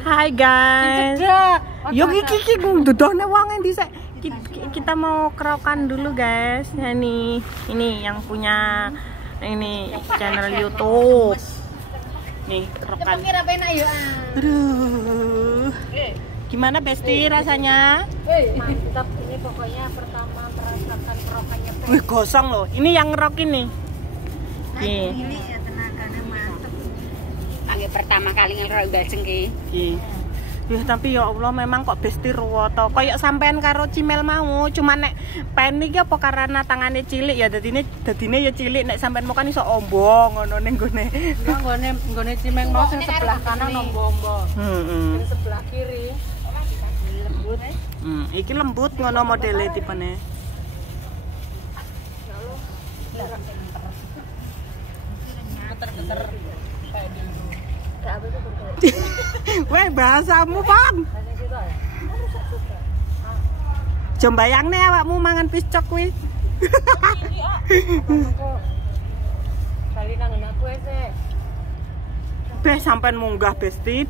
Hai guys. Yo iki dudohne wong endi sik. Kita mau kerokan dulu guys. Nah, ini yang punya ini channel YouTube. Nih kerokan. Aduh. Gimana Besti rasanya? Mantap, ini pokoknya pertama merasakan kerokannya. Wih gosong loh. Ini yang ngerok ini. Nih. Ini ya tenaganya mantap. Angge pertama kali ngerok bajeng ki. Wih, tapi ya Allah memang kok Besti ruwoto. Kayak sampean karo Cimel mau, cuma nek pen iki apa karena tangane cilik ya dadine ya cilik nek sampean mau kan iso ombo ngono ning gone. Nggone Cimeng mau sing sebelah kanan ombo-ombo. Sing sebelah kiri lembut. Iki lembut ngono modele tipene. Geter-geter kayak dulu. Weh bahasamu Pan. Jom bayangne awakmu mangan piscok kuwi. Kali nang aku sik. Beh sampean munggah Besti.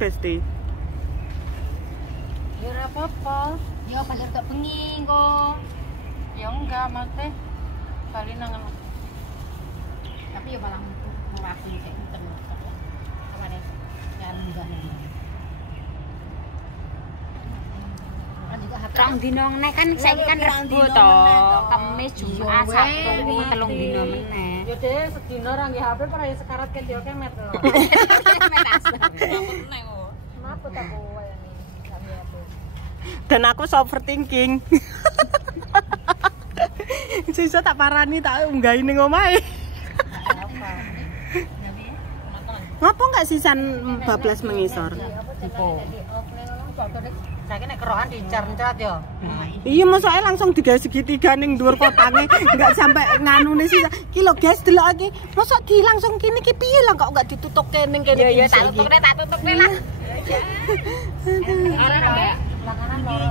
Ya ora apa-apa. Ya paling tak bengi kok. Ya enggak mate. Kali nang tapi ya malah mewakili kayak gitu. Kemana? Yang enggak nih. Rong dino meneh kan saiki kan Rebo to. Kamis Jumat Sabtu 3 dino meneh. Ya deh sedina ra nggih HP ora ya sekarat ke yo kemet lho. Kenapa tak kowe ini? Dan aku overthinking. Sisa tak parani tak unggahi ning omahe. Ngapa enggak sisan bablas mengisor? Saiki nek kerokan dicar-cat ya. Iya maksudnya langsung digawe segitiga ning dhuwur kotange enggak sampai nganune sisa. Ki lho guys delok iki. Mosok di langsung kene ki piye lah kok enggak ditutukke ning kene iki. Ya tak tutupne lah. Ora kayak langanan loro.